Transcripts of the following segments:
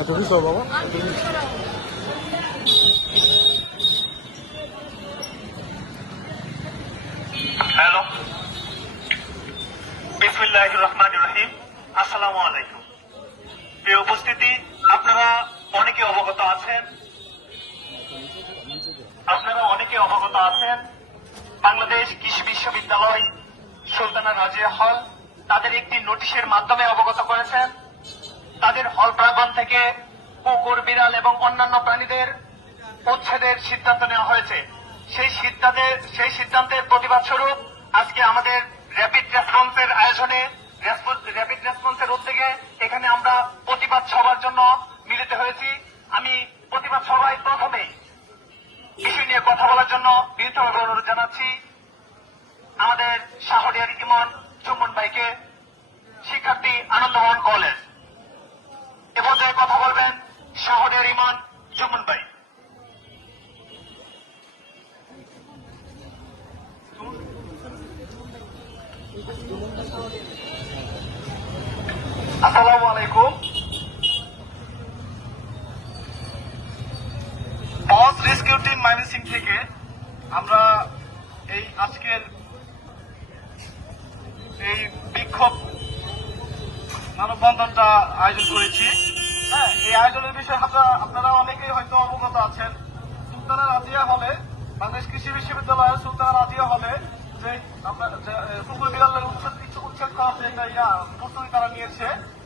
এত কিছু বাবা? অনেকে অবগত আছেন। আপনারা অনেকে অবগত আছেন, বাংলাদেশ কৃষি বিশ্ববিদ্যালয় সুলতানা রাজিয়া হল তাদের একটি নোটিশের মাধ্যমে অবগত করেছেন। তাদের হল প্রাঙ্গণ থেকে কুকুর, বিড়াল এবং অন্যান্য প্রাণীদের উচ্ছেদের সিদ্ধান্ত নেওয়া হয়েছে। সেই সিদ্ধান্তের সেই সিদ্ধান্তের প্রতিবাদ স্বরূপ আজকে আমাদের র্যাপিড রেসপন্সের আয়োজনে র্যাপিড রেসপন্সের উদ্যোগে এখানে আমরা প্রতিবাদ সভার জন্য মিলিত হয়েছি। আমি প্রতিবাদ সভায় প্রথমেই বিষয় নিয়ে কথা বলার জন্য বিনীতভাবে অনুরোধ জানাচ্ছি। আমাদের শাহরিয়ার ইমন চুম্বন ভাইকে, শিক্ষার্থী আনন্দমোহন কলেজ। হ্যাঁ এই আয়োজনের অবগত আছেন। সুলতানা রাজিয়া হলে বাংলাদেশ কৃষি বিশ্ববিদ্যালয়ের সুলতানা রাজিয়া হলে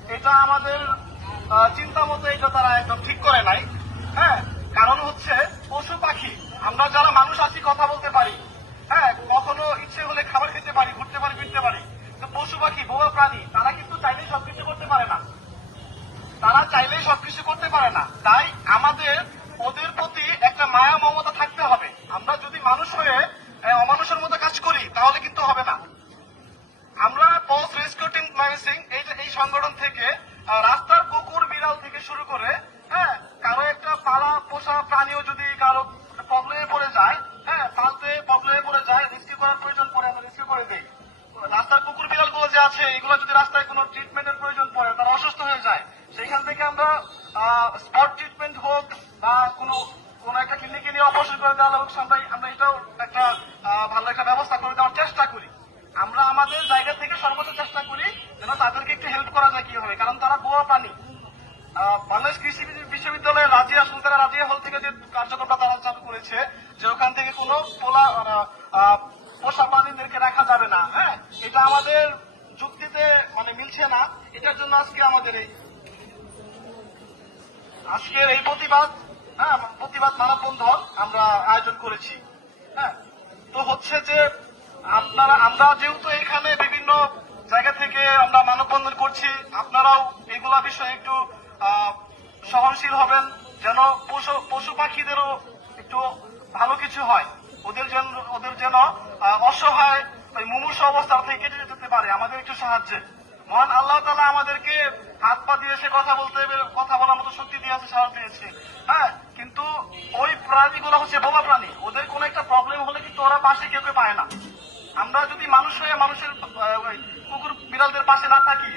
এটা আমাদের চিন্তা মতো এটা তারা একদম ঠিক করে নাই। হ্যাঁ কারণ হচ্ছে পশু পাখি, আমরা যারা মানুষ আছি, কথা বলতে পারি। হ্যাঁ কখনো ইচ্ছে হলে খাবার খেতে পারি, ঘুরতে পারি, ফিরতে পারি। পশু পাখি বোবা প্রাণী, তারা কিন্তু চাইলেই সবকিছু করতে পারে না। তারা চাইলেই সবকিছু করতে পারে না। তাই আমাদের, ওদের প্রতি একটা মায়া, মমতা থাকতে হবে। আমরা যদি মানুষ হয়ে এ, অমানুষের মতো কাজ করি তাহলে কিন্তু হবে না আমরা পোস্ট রেস্কিউ টিম সিং এই যে এই সংগঠন থেকে আহ, রাস্তার কুকুর বিড়াল থেকে শুরু করে হ্যাঁ কারও একটা পালা প্রাণীও যদি কারও প্রবলেমে পড়ে যায় হ্যাঁ পালতে প্রবলেমে পড়ে যায় রেস্কিউ করার প্রয়োজন পড়ে আমরা রেস্কিউ করে দিই রাস্তার কুকুর বিড়ালগুলো যে আছে এগুলো যদি রাস্তায় কোনো ট্রিটমেন্টের প্রয়োজন পড়ে তারা অসুস্থ হয়ে যায় সেখান থেকে আমরা স্পট ট্রিটমেন্ট হোক বা কোনো কোনো একটা ক্লিনিকে নিয়ে অপারেশন করে দেওয়া হোক আমরা আমরা এটাও একটা ভালো একটা ব্যবস্থা করে দেওয়ার চেষ্টা করি। আমরা আমাদের জায়গা থেকে সর্বোচ্চ চেষ্টা করি যেন তাদেরকে একটু হেল্প করা যায় কি কীভাবে কারণ তারা বোয়া আহ, বাংলাদেশ কৃষি বিশ্ববিদ্যালয়ের রাজিয়া সুলতানা রাজিয়া হল থেকে যে কার্যক্রমটা তারা চালু করেছে যে ওখান থেকে কোনো পোলা আহ, পোষা প্রাণীদেরকে রাখা যাবে না হ্যাঁ? এটা আমাদের যুক্তিতে মানে মিলছে না। এটার জন্য আজকে আমাদের এই আজকের এই প্রতিবাদ হ্যাঁ প্রতিবাদ মানববন্ধন আমরা আয়োজন করেছি হ্যাঁ? তো হচ্ছে যে আপনারা আমরা যেহেতু এখানে বিভিন্ন জায়গা থেকে আমরা মানববন্ধন করছি আপনারাও এগুলা বিষয়ে একটু সহনশীল হবেন, যেন পশু পাখিদেরও একটু ভালো কিছু হয়। ওদের যেন ওদের যেন অসহায় ওই মুমূর্ষ অবস্থা থেকে কেটে যেতে পারে। আমাদের একটু সাহায্যে। মহান আল্লাহ তালা আমাদেরকে হাত পা দিয়েছে কথা বলতে, কথা বলার মতো শক্তি দিয়েছে সাহস দিয়েছে। হ্যাঁ কিন্তু ওই প্রাণীগুলো হচ্ছে বোমা প্রাণী। ওদের কোনো একটা প্রবলেম হলে কিন্তু ওরা পাশে কেউ পায় না। আমরা যদি মানুষ হয়ে মানুষের কুকুর, বিড়ালদের পাশে না থাকি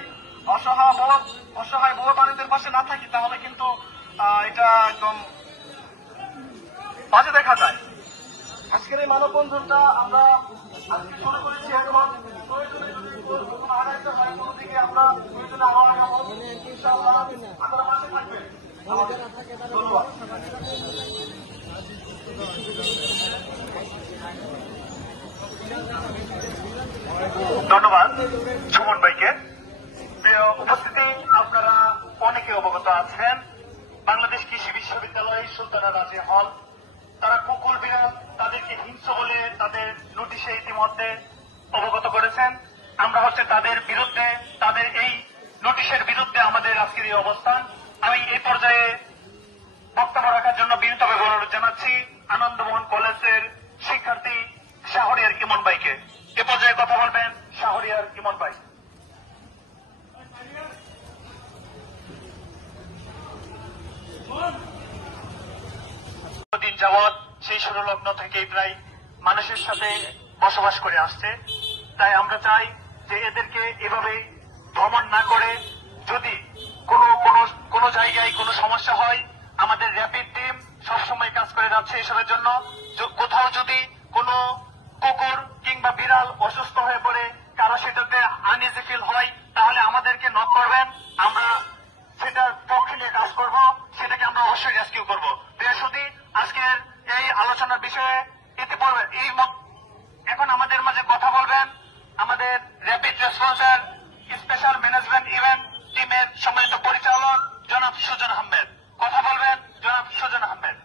অসহায় বোমা অসহায় প্রাণীদের পাশে না থাকি, তাহলে কিন্তু এটা একদম বাজে দেখা যায়। আজকের এই মানববন্ধনটা আমরা শুরু করেছি দিকে আমরা ধন্যবাদ, সুমন ভাইকে। প্রিয় উপস্থিতি, আপনারা অনেকে অবগত আছেন। বাংলাদেশ কৃষি বিশ্ববিদ্যালয় সুলতানা রাজি হল। তারা কুকুর বিড়াল তাদেরকে হিংস্র বলে তাদের নোটিশে ইতিমধ্যে অবগত করেছেন। আমরা হচ্ছে তাদের বিরুদ্ধে, তাদের এই নোটিশের বিরুদ্ধে আমাদের আজকের এই অবস্থান। আমি এই পর্যায়ে বক্তব্য রাখার জন্য বিনীতভাবে অনুরোধ জানাচ্ছি আনন্দমোহন কলেজের শিক্ষার্থী শাহরিয়ার ইমন ভাইকে। এ পর্যায়ে কথা বলবেন শাহরিয়ার ইমন ভাই। দিন যাওয়াত সেই সুরলগ্ন থেকেই প্রায় মানুষের সাথে বসবাস করে আসছে। তাই আমরা চাই যে এদেরকে এভাবে ভ্রমণ না করে যদি কোনো কোনো জায়গায় কোনো সমস্যা হয়, আমাদের র্যাপিড টিম সবসময় কাজ করে যাচ্ছে এসবের জন্য। কোথাও যদি কোনো কুকুর কিংবা বিড়াল অসুস্থ হয়ে পড়ে, কারও সেটাতে আনইজি ফিল হয়, তাহলে আমাদেরকে নক করবেন। আমরা সেটার পক্ষে নিয়ে কাজ করব। সেটাকে আমরা অবশ্যই রেস্কিউ করব। বৃহস্পতি, আজকের এই আলোচনার বিষয়ে ইতিপূর্বে এই এখন আমাদের মাঝে কথা বলবেন আমাদের র্যাপিড রেসপন্সের স্পেশাল ম্যানেজমেন্ট ইভেন্ট টিমের সম্মানিত পরিচালক জনাব সুজন আহমেদ। কথা বলবেন জনাব সুজন আহমেদ।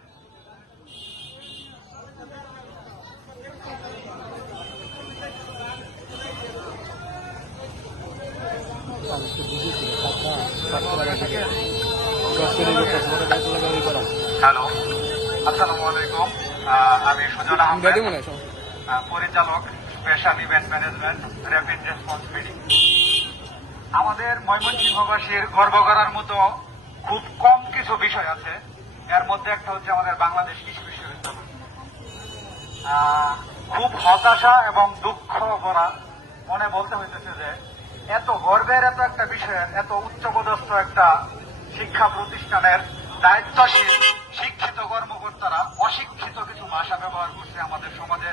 বুঝেছিল টাকা হ্যালো আসসালামু আলাইকুম। আমি সুজন আহমেদ গাড়ি সমস্যা। আহ, পরিচালক special event management rapid response meeting আমাদের ময়মনসিংহবাসীর গর্ব করার মতো খুব কম কিছু বিষয় আছে। এর মধ্যে একটা হচ্ছে আমাদের বাংলাদেশ কৃষি বিশ্ববিদ্যালয়। খুব হতাশা এবং দুঃখ ভরা মনে বলতে হইতেছে যে এত গর্বের এত একটা বিষয়ের এত উচ্চপদস্থ একটা শিক্ষা প্রতিষ্ঠানের দায়িত্বশীল শিক্ষিত কর্মকর্তারা অশিক্ষিত কিছু ভাষা ব্যবহার করছে আমাদের সমাজে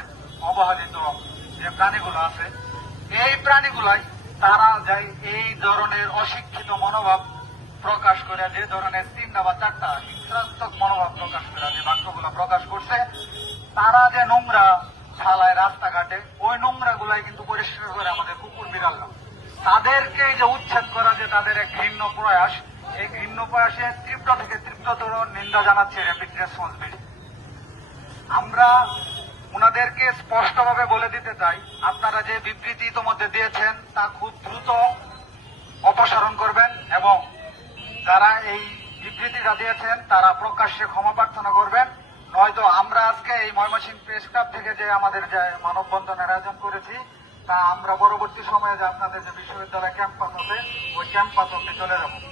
অবহেলিত যে প্রাণীগুলো আছে। এই প্রাণীগুলাই তারা যাই এই ধরনের অশিক্ষিত মনোভাব প্রকাশ করে, যে ধরনের তিনটা বা চারটা হিংসাত্মক মনোভাব প্রকাশ করে, যে বাক্যগুলো প্রকাশ করছে, তারা যে নোংরা ছালায় রাস্তাঘাটে, ওই নোংরা গুলাই কিন্তু পরিষ্কার করে আমাদের কুকুর বিড়াল তাদেরকে যে উচ্ছেদ করা যে তাদের এক ঘৃণ্য প্রয়াস এই ঘৃণ্য প্রয়াসে তীব্র থেকে তীব্রতর নিন্দা জানাচ্ছে র্যাপিড রেসপন্স বিডি আমরা ওনাদেরকে স্পষ্টভাবে বলে দিতে চাই, আপনারা যে বিবৃতি ইতোমধ্যে দিয়েছেন, তা খুব দ্রুত অপসারণ করবেন এবং যারা এই বিবৃতিটা দিয়েছেন, তারা প্রকাশ্যে ক্ষমা প্রার্থনা করবেন। নয়তো আমরা আজকে এই ময়মনসিংহ প্রেস ক্লাব থেকে যে আমাদের যে মানববন্ধনের আয়োজন করেছি, তা আমরা পরবর্তী সময়ে যে আপনাদের যে বিশ্ববিদ্যালয় ক্যাম্পাস আছে, ওই ক্যাম্পাস অব্দি চলে যাব।